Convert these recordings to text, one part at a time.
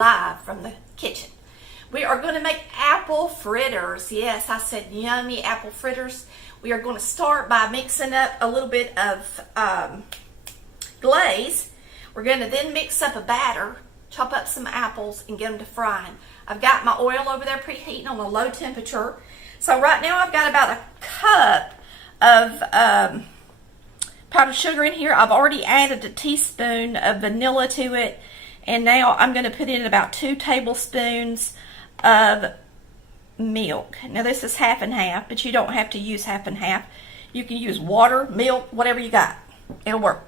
live from the kitchen. We are going to make apple fritters. Yes, I said yummy apple fritters. We are going to start by mixing up a little bit of glaze. We're going to then mix up a batter, chop up some apples, and get them to frying. I've got my oil over there preheating on a low temperature. So right now I've got about a cup of powdered sugar in here. I've already added a teaspoon of vanilla to it. And now I'm going to put in about 2 tablespoons of milk. Now this is half and half, but you don't have to use half and half. You can use water, milk, whatever you got. It'll work.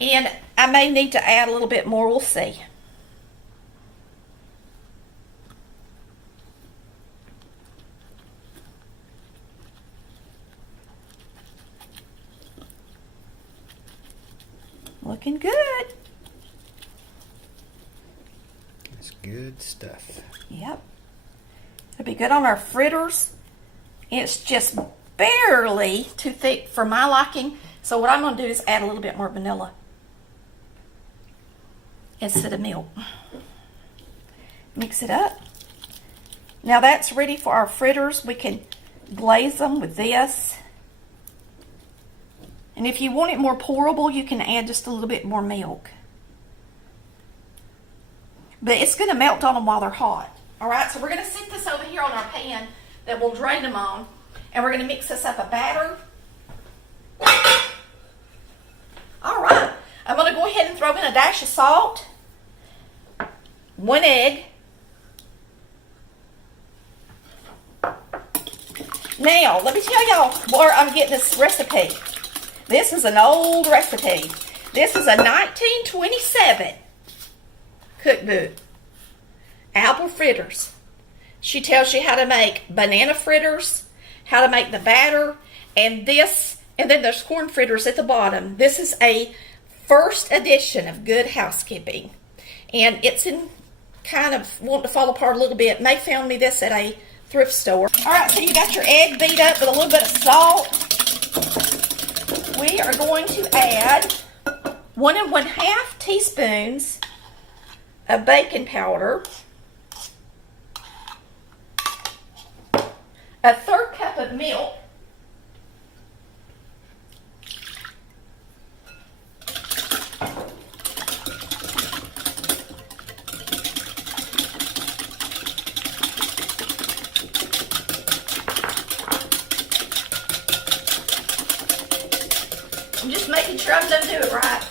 And I may need to add a little bit more, we'll see. Looking good. That's good stuff. Yep. It'll be good on our fritters. It's just barely too thick for my liking. So what I'm going to do is add a little bit more vanilla instead of milk. Mix it up. Now that's ready for our fritters. We can glaze them with this. And if you want it more pourable, you can add just a little bit more milk. But it's going to melt on them while they're hot. All right, so we're going to sit this over here on our pan that we'll drain them on. And we're going to mix this up a batter. All right, I'm going to go ahead and throw in a dash of salt. 1 egg. Now, let me tell y'all where I'm getting this recipe. This is an old recipe. This is a 1927 cookbook. Apple fritters. She tells you how to make banana fritters, how to make the batter, and this, and then there's corn fritters at the bottom. This is a first edition of Good Housekeeping. And it's in kind of wanting to fall apart a little bit. May found me this at a thrift store. All right, so you got your egg beat up with a little bit of salt. We are going to add 1 1/2 teaspoons of baking powder, a 1/3 cup of milk, I'm just making sure I'm going to do it right.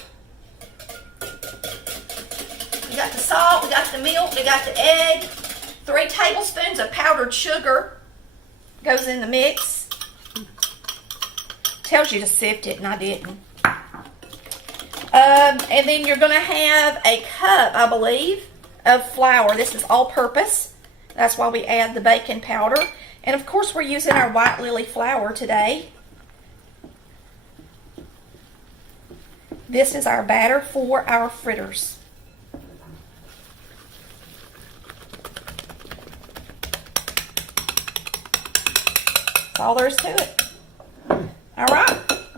We got the salt, we got the milk, we got the egg. 3 tablespoons of powdered sugar goes in the mix. Tells you to sift it, and I didn't. And then you're going to have a cup, I believe, of flour. This is all-purpose. That's why we add the baking powder. And of course, we're using our white lily flour today. This is our batter for our fritters. That's all there is to it. All right,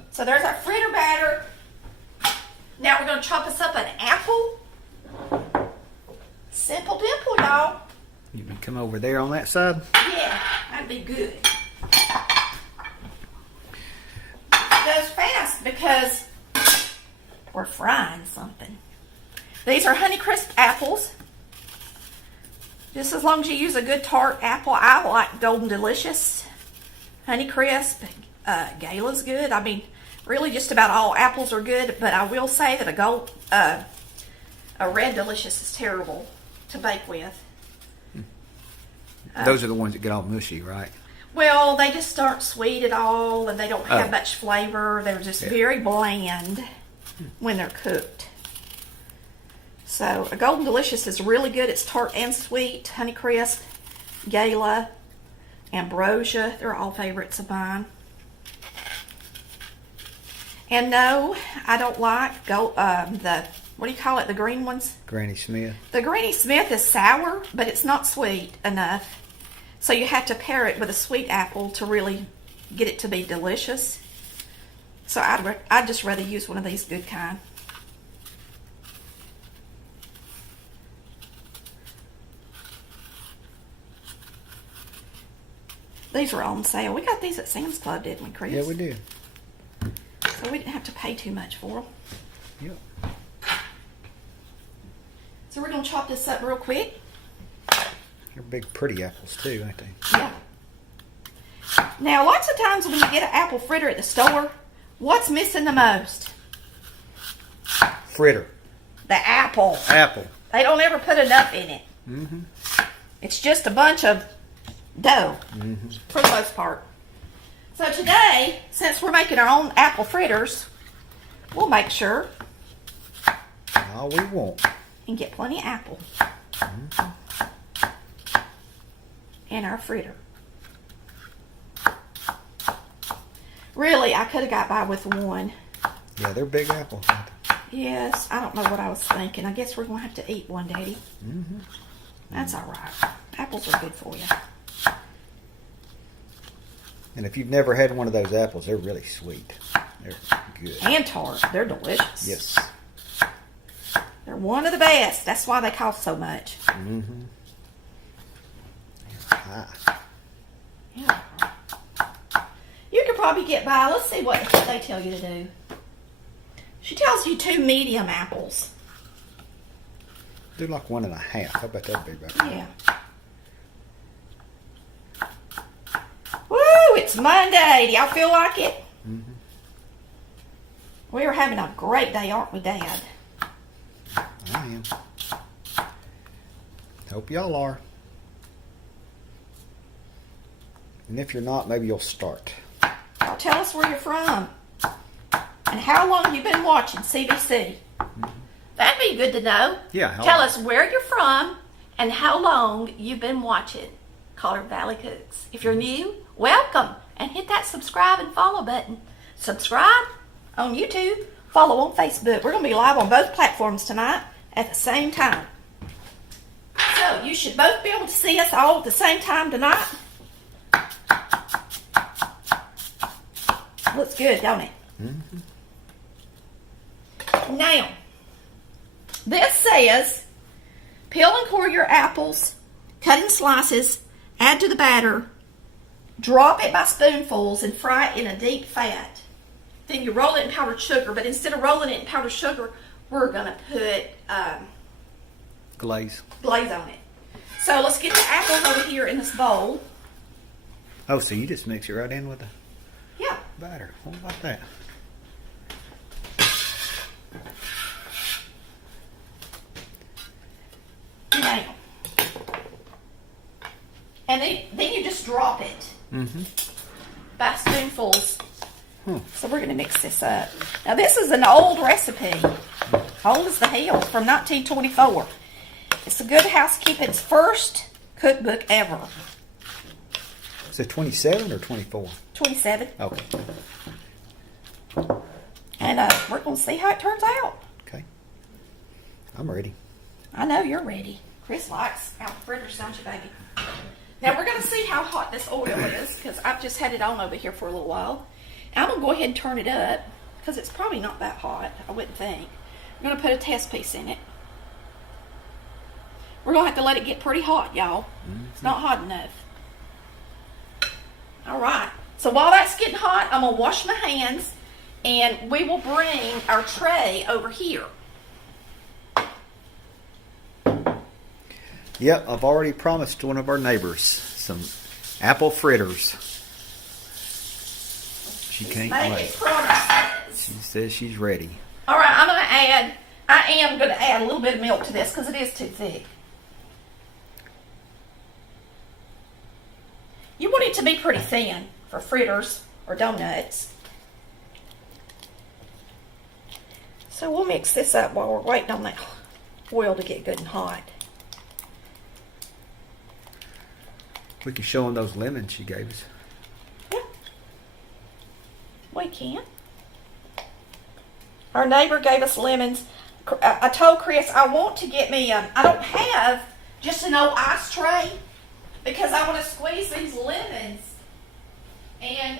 so there's our fritter batter. Now we're going to chop us up an apple. Simple dimple, y'all. You can come over there on that side. Yeah, that'd be good. It goes fast because we're frying something. These are Honeycrisp apples. Just as long as you use a good tart apple. I like Golden Delicious. Honeycrisp. Gala's good. I mean, really just about all apples are good, but I will say that a Red Delicious is terrible to bake with. Those are the ones that get all mushy, right? Well, they just aren't sweet at all, and they don't have much flavor. They're just very bland when they're cooked. So a Golden Delicious is really good. It's tart and sweet. Honeycrisp, Gala, Ambrosia, they're all favorites of mine. And no, I don't like the, what do you call it, the green ones? Granny Smith. The Granny Smith is sour, but it's not sweet enough. So you have to pair it with a sweet apple to really get it to be delicious. So I'd just rather use one of these good kind. These are on sale. We got these at Sam's Club, didn't we, Chris? Yeah, we did. So we didn't have to pay too much for them. Yep. So we're going to chop this up real quick. They're big, pretty apples too, ain't they? Yeah. Now, lots of times when you get an apple fritter at the store, what's missing the most? Fritter. The apple. Apple. They don't ever put enough in it. Mm-hmm. It's just a bunch of dough, for the most part. So today, since we're making our own apple fritters, we'll make sure All we want. and get plenty of apple in our fritter. Really, I could have got by with one. Yeah, they're big apples. Aren't they? Yes, I don't know what I was thinking. I guess we're going to have to eat one, Daddy. Mm-hmm. That's all right. Apples are good for you. And if you've never had one of those apples, they're really sweet. They're good. And tart. They're delicious. Yes. They're one of the best. That's why they cost so much. Mm-hmm. Ah. Yeah. You could probably get by. Let's see what they tell you to do. She tells you 2 medium apples. Do like 1.5. I bet that'd be better. Yeah. Woo! It's Monday. Do y'all feel like it? Mm-hmm. We are having a great day, aren't we, Dad? I am. Hope y'all are. And if you're not, maybe you'll start. Y'all tell us where you're from and how long you've been watching CBC. That'd be good to know. Yeah. Tell us where you're from and how long you've been watching Collar Valley Cooks. If you're new, welcome, and hit that subscribe and follow button. Subscribe on YouTube, follow on Facebook. We're going to be live on both platforms tonight at the same time. So you should both be able to see us all at the same time tonight. Looks good, don't it? Mm-hmm. Now, this says, peel and core your apples, cut in slices, add to the batter, drop it by spoonfuls, and fry it in a deep fat. Then you roll it in powdered sugar, but instead of rolling it in powdered sugar, we're going to put Glaze. glaze on it. So let's get the apples over here in this bowl. Oh, so you just mix it right in with the Yeah. batter. What about that? Now. And then you just drop it Mm-hmm. by spoonfuls. So we're going to mix this up. Now this is an old recipe. Old as the hills, from 1924. It's the Good Housekeeping's first cookbook ever. Is it 27 or 24? 27. Okay. And we're going to see how it turns out. Okay. I'm ready. I know you're ready. Chris likes apple fritters, don't you, baby? Now we're going to see how hot this oil is, because I've just had it on over here for a little while. And I'm going to go ahead and turn it up, because it's probably not that hot, I wouldn't think. I'm going to put a test piece in it. We're going to have to let it get pretty hot, y'all. It's not hot enough. All right. So while that's getting hot, I'm going to wash my hands, and we will bring our tray over here. Yep, I've already promised one of our neighbors some apple fritters. She can't Make wait. it promises. She says she's ready. All right, I am going to add a little bit of milk to this because it is too thick. You want it to be pretty thin for fritters or donuts. So we'll mix this up while we're waiting on that oil to get good and hot. We can show them those lemons she gave us. Yeah, we can. Our neighbor gave us lemons. I told Chris I want to get me, I don't have just an old ice tray because I want to squeeze these lemons. And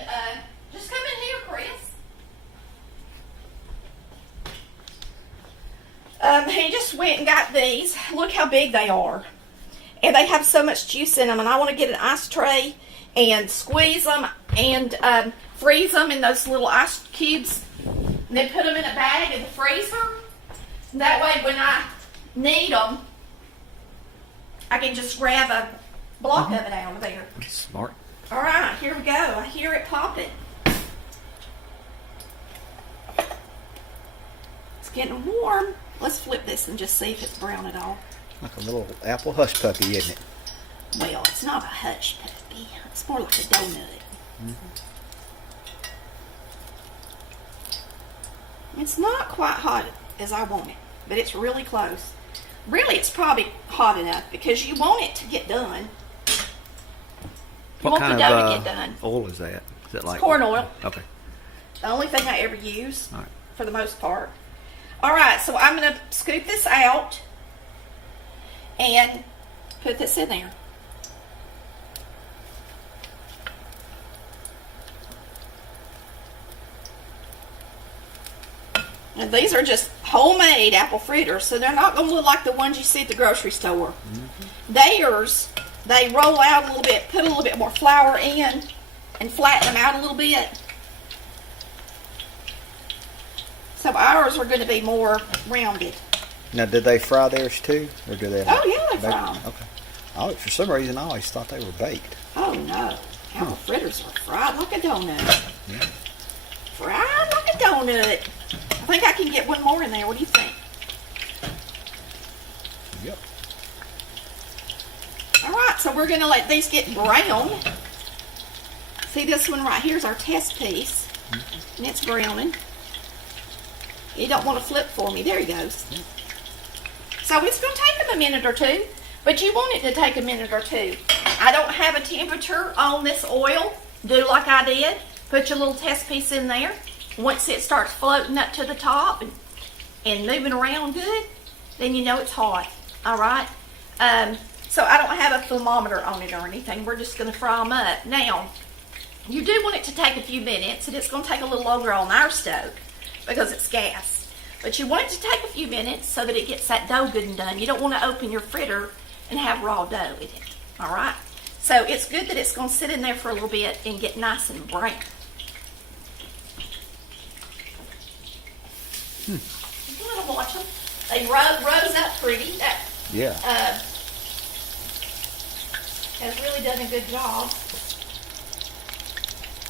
just come in here, Chris. He just went and got these. Look how big they are. And they have so much juice in them. And I want to get an ice tray and squeeze them and freeze them in those little ice cubes. And then put them in a bag in the freezer. That way when I need them, I can just grab a block of it out of there. Smart. All right, here we go. I hear it popping. It's getting warm. Let's flip this and just see if it's brown at all. Like a little apple hush puppy, isn't it? Well, it's not a hush puppy. It's more like a donut. It's not quite hot as I want it, but it's really close. Really, it's probably hot enough because you want it to get done. You What want kind the dough of to get done. oil is that? Is it like Corn oil. Okay. The only thing I ever use, All right. for the most part. All right, so I'm going to scoop this out and put this in there. And these are just homemade apple fritters, so they're not going to look like the ones you see at the grocery store. Theirs, they roll out a little bit, put a little bit more flour in, and flatten them out a little bit. So ours are going to be more rounded. Now, did they fry theirs too, or do they? Oh yeah, they bake? fry 'em. Okay. Oh, for some reason, I always thought they were baked. Oh no, apple fritters are fried like a donut. Yeah. Fried like a donut. I think I can get one more in there. What do you think? Yep. All right, so we're going to let these get brown. See, this one right here is our test piece, and it's browning. You don't want to flip for me. There he goes. So it's going to take them a minute or two, but you want it to take a minute or two. I don't have a temperature on this oil. Do like I did. Put your little test piece in there. Once it starts floating up to the top and moving around good, then you know it's hot. All right? So I don't have a thermometer on it or anything. We're just going to fry them up. Now, you do want it to take a few minutes, and it's going to take a little longer on our stove because it's gas. But you want it to take a few minutes so that it gets that dough good and done. You don't want to open your fritter and have raw dough in it. All right? So it's good that it's going to sit in there for a little bit and get nice and brown. You can let them watch them. They rose up pretty. That Yeah. has really done a good job.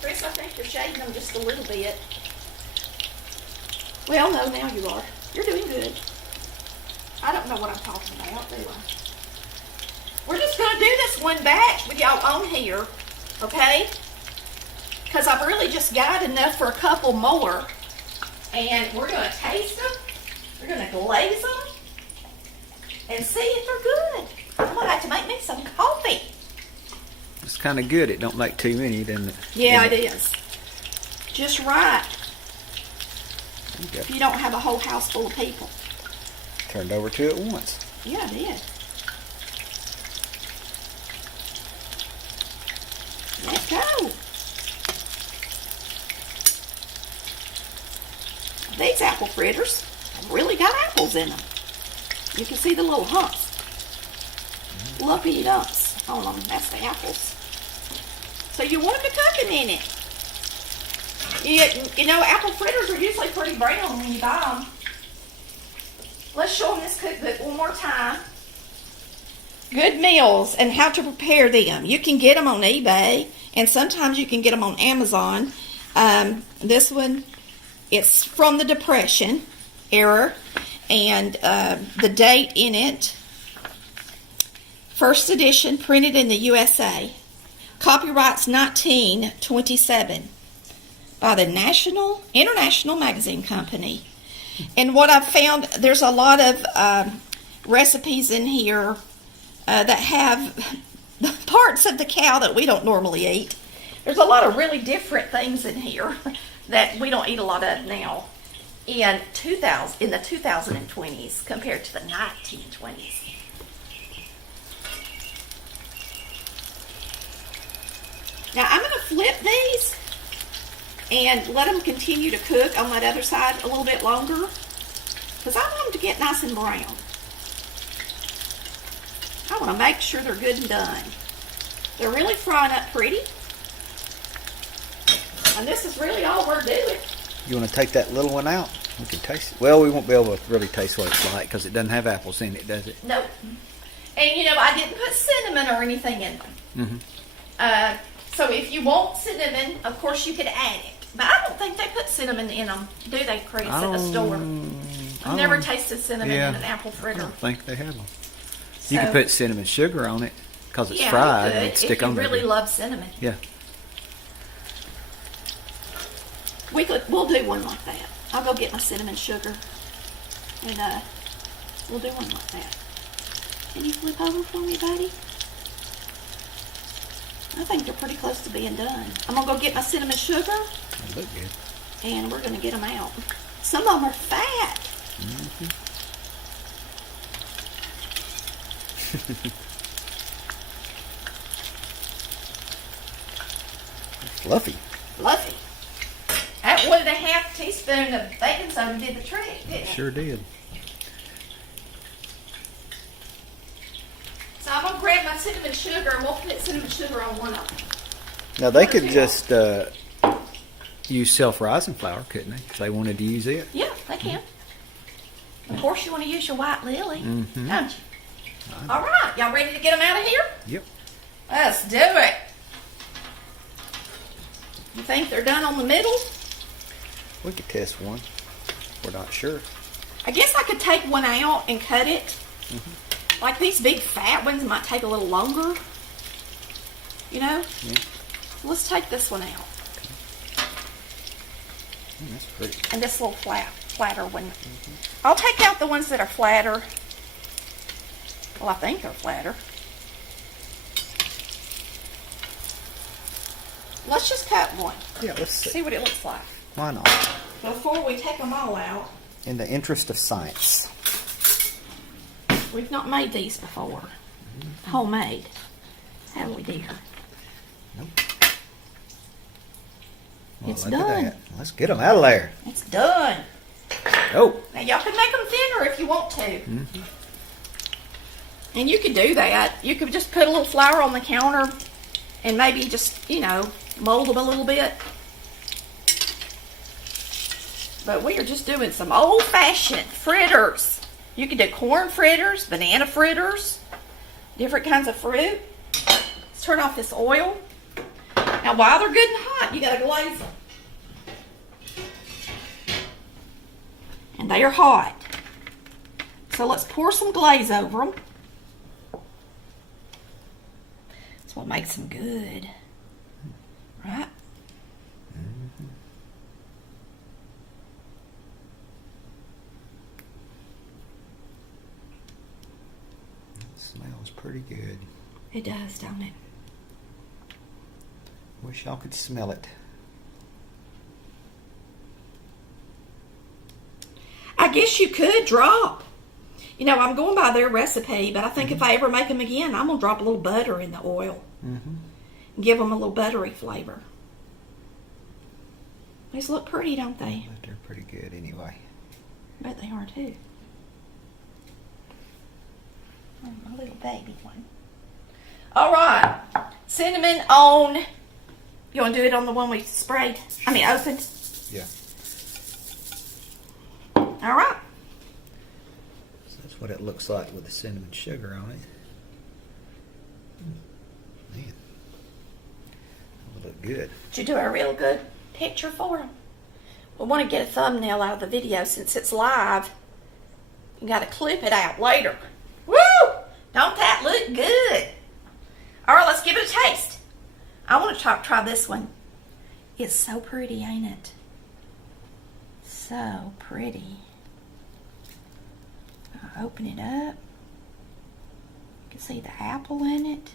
Chris, I think you're shading them just a little bit. Well, no, now you are. You're doing good. I don't know what I'm talking about, do I? We're just going to do this one batch with y'all on here, okay? Because I've really just got enough for a couple more. And we're going to taste them. We're going to glaze them. And see if they're good. I'm going to have to make me some coffee. It's kind of good. It don't make too many, doesn't it? Yeah, it is. Just right. Okay. If you don't have a whole house full of people. Turned over to it once. Yeah, it is. Let's go. These apple fritters have really got apples in them. You can see the little humps. Lumpy lumps on them. That's the apples. So you want them to cooking in it. You know, apple fritters are usually pretty brown when you buy them. Let's show them this cookbook one more time. Good meals and how to prepare them. You can get them on eBay, and sometimes you can get them on Amazon. This one, it's from the Depression era, and the date in it, first edition, printed in the USA. Copyrights 1927 by the International Magazine Company. And what I've found, there's a lot of recipes in here that have parts of the cow that we don't normally eat. There's a lot of really different things in here that we don't eat a lot of now in the 2020s compared to the 1920s. Now I'm going to flip these and let them continue to cook on that other side a little bit longer because I want them to get nice and brown. I want to make sure they're good and done. They're really frying up pretty. And this is really all we're doing. You want to take that little one out? We can taste it. Well, we won't be able to really taste what it's like because it doesn't have apples in it, does it? Nope. And you know, I didn't put cinnamon or anything in them. So if you want cinnamon, of course you could add it. But I don't think they put cinnamon in them, do they, Chris, at the store? I've never tasted cinnamon in an apple I fritter. don't think they have them. So, You can put cinnamon sugar on it because it's fried and if stick you on there. really love cinnamon. Yeah. We'll do one like that. I'll go get my cinnamon sugar, and we'll do one like that. Can you flip over for me, buddy? I think they're pretty close to being done. I'm gonna go get my cinnamon sugar, They look good. and we're gonna get them out. Some of them are fat. Fluffy. Fluffy. That 1.5 teaspoon of baking soda did the trick, didn't it? Sure did. So I'm gonna grab my cinnamon sugar, and we'll put cinnamon sugar on one of them. Now they could just use self-rising flour, couldn't they? If they wanted to use it. Yeah, they can. Of course, you want to use your white lily, don't you? All right, y'all ready to get them out of here? Yep. Let's do it. You think they're done on the middle? We could test one. We're not sure. I guess I could take one out and cut it. Like these big fat ones might take a little longer. You know? Yeah. Let's take this one out. That's pretty. And this little flatter one. I'll take out the ones that are flatter. Well, I think they're flatter. Let's just cut one. Yeah, let's see. See what it looks like. Why not? Before we take them all out. In the interest of science. We've not made these before. Homemade. Have we, dear? Nope. Well, It's look at done. that. Let's get them out of there. It's done. Oh. Now y'all can make them thinner if you want to. And you could do that. You could just put a little flour on the counter and maybe just, you know, mold them a little bit. But we are just doing some old-fashioned fritters. You can do corn fritters, banana fritters, different kinds of fruit. Let's turn off this oil. Now, while they're good and hot, you gotta glaze them. And they are hot. So let's pour some glaze over them. That's what makes them good. Right? Smells pretty good. It does, don't it? Wish y'all could smell it. I guess you could drop. You know, I'm going by their recipe, but I think if I ever make them again, I'm going to drop a little butter in the oil. And give them a little buttery flavor. These look pretty, don't they? But they're pretty good anyway. I bet they are too. Oh, my little baby one. All right. Cinnamon on. You want to do it on the one we sprayed? I mean, opened? Yeah. All right. So that's what it looks like with the cinnamon sugar on it. Man. That would look good. Did you do a real good picture for them? We want to get a thumbnail out of the video since it's live. You got to clip it out later. Woo! Don't that look good? All right, let's give it a taste. I want to try this one. It's so pretty, ain't it? So pretty. I'll open it up. You can see the apple in it.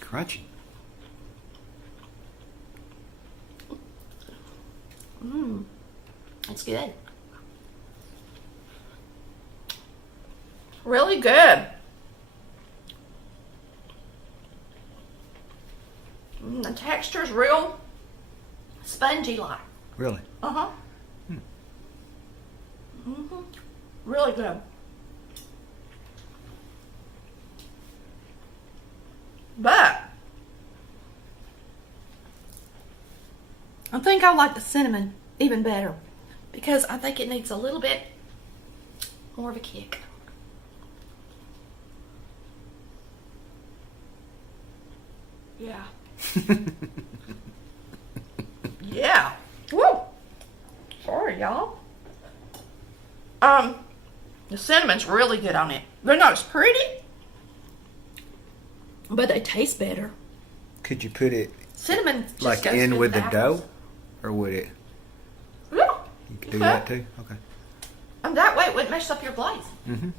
Crunchy. It's good. Really good. The texture's real spongy like. Really? Uh-huh. Really good. But I think I like the cinnamon even better because I think it needs a little bit more of a kick. Yeah. Yeah. Woo. Sorry, y'all. The cinnamon's really good on it. They're not as pretty, but they taste better. Could you put it Cinnamon just like goes in good with the apples. dough, or would it? Yeah. You could do that too. Okay. And that way it wouldn't mess up your glaze. Mm-hmm.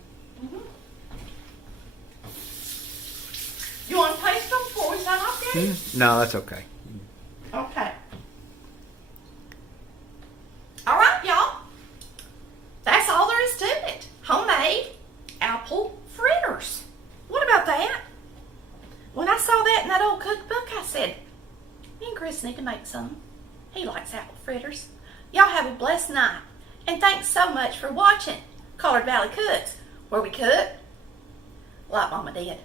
You want to taste them before we sign off, Daddy? No, that's okay. Okay. All right, y'all. That's all there is to it. Homemade apple fritters. What about that? When I saw that in that old cookbook, I said, me and Chris need to make some. He likes apple fritters. Y'all have a blessed night. And thanks so much for watching Collard Valley Cooks, where we cook like Mama did.